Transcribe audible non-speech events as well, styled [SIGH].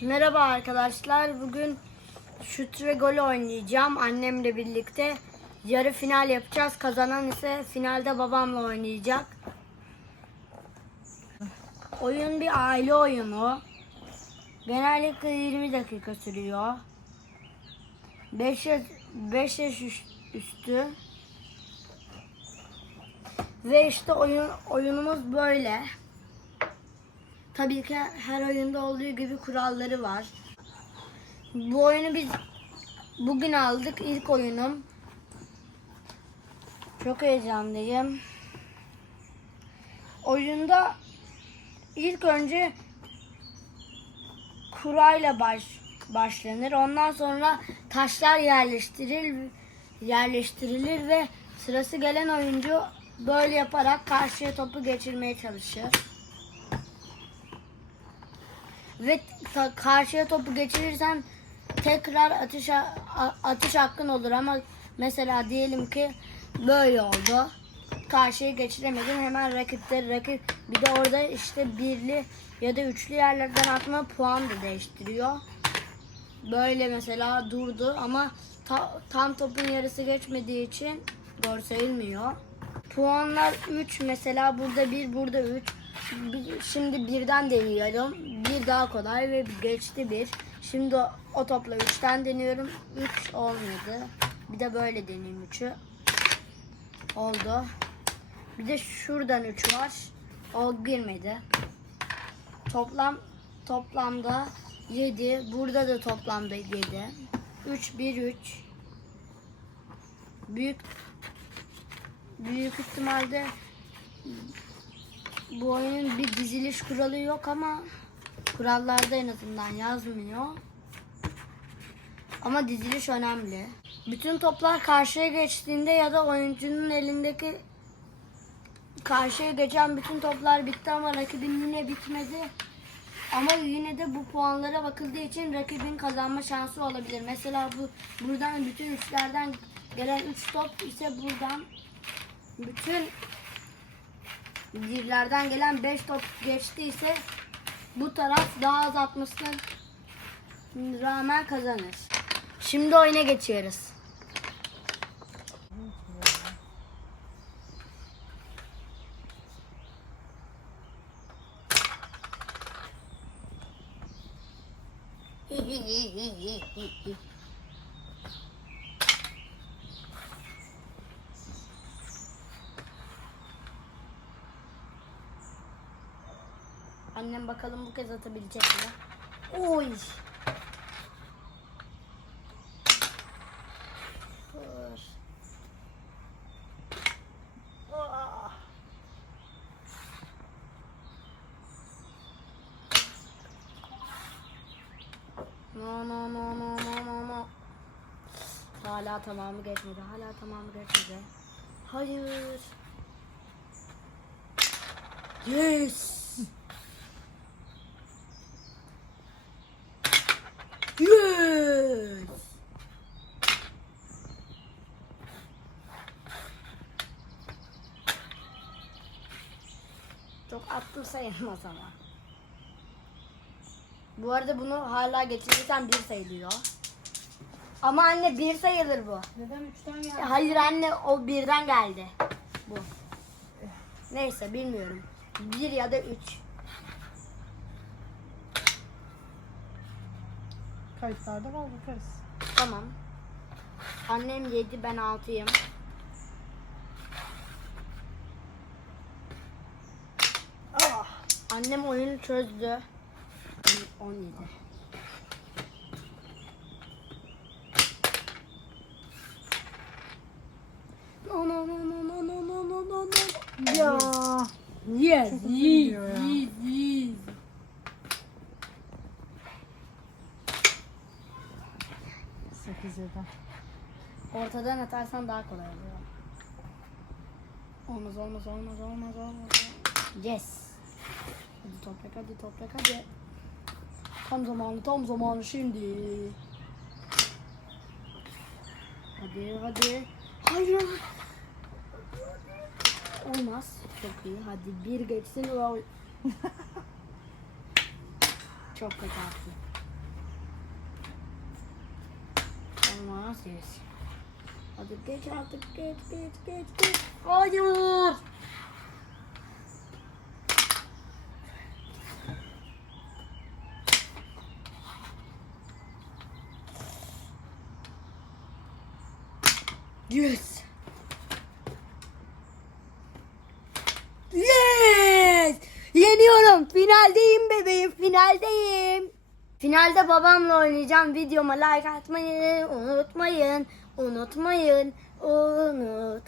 Merhaba arkadaşlar. Bugün şut ve gol oynayacağım annemle birlikte. Yarı final yapacağız. Kazanan ise finalde babamla oynayacak. Oyun bir aile oyunu. Genellikle 20 dakika sürüyor. 5 yaş, 5 yaş üst- üstü. Ve işte oyun oyunumuz böyle. Tabii ki her oyunda olduğu gibi kuralları var. Bu oyunu biz bugün aldık. İlk oyunum. Çok heyecanlıyım. Oyunda ilk önce kurayla baş, başlanır. Ondan sonra taşlar yerleştirilir, yerleştirilir ve sırası gelen oyuncu böyle yaparak karşıya topu geçirmeye çalışır. Ve karşıya topu geçirirsen tekrar atış atış hakkın olur ama mesela diyelim ki böyle oldu. Karşıya geçiremedin hemen rakipte rakip bir de orada işte birli ya da üçlü yerlerden atma puan da değiştiriyor. Böyle mesela durdu ama ta- tam topun yarısı geçmediği için gol sayılmıyor. Puanlar 3 mesela burada 1 burada 3. Şimdi birden deniyorum. Bir daha kolay ve geçti bir. Şimdi o, topla 3'ten deniyorum. 3 olmadı. Bir de böyle deneyim 3'ü. Oldu. Bir de şuradan 3 var. O girmedi. Toplam toplamda 7. Burada da toplamda 7. 3 1 3. Büyük büyük ihtimalle bu oyunun bir diziliş kuralı yok ama kurallarda en azından yazmıyor. Ama diziliş önemli. Bütün toplar karşıya geçtiğinde ya da oyuncunun elindeki karşıya geçen bütün toplar bitti ama rakibin yine bitmedi. Ama yine de bu puanlara bakıldığı için rakibin kazanma şansı olabilir. Mesela bu buradan bütün üçlerden gelen üç top ise buradan bütün birlerden gelen 5 top geçtiyse bu taraf daha az atmasına rağmen kazanır. Şimdi oyuna geçiyoruz. [LAUGHS] Annem bakalım bu kez atabilecek mi? Oy. Ah. No no no no no no no. Hala tamamı geçmedi. Hala tamamı geçmedi. Hayır. Yes. Attım sayılmaz ama. Bu arada bunu hala geçirirsen bir sayılıyor. Ama anne bir sayılır bu. Neden üçten geldi? Hayır anne o birden geldi. Bu. Neyse bilmiyorum. Bir ya da üç. Kayıtlarda var bakarız. Tamam. Annem 7 ben 6'yım. Annem oyunu çözdü. 17. No no no no no no no no no no. Ya. Yes, Çok yes, yes, yes. Sekiz yedi. Ortadan atarsan daha kolay oluyor. Olmaz olmaz olmaz olmaz olmaz. Yes. Hadi toprak hadi toprak hadi. Tam zamanı tam zamanı şimdi. Hadi hadi. Hayır. Olmaz. Çok iyi. Hadi bir geçsin. [LAUGHS] Çok kötü attı. Olmaz. Yes. Hadi geç artık geç geç geç geç. Hayır. Yes. Yes! Yeniyorum. Finaldeyim bebeğim. Finaldeyim. Finalde babamla oynayacağım. Videoma like atmayı unutmayın. Unutmayın. Unutmayın.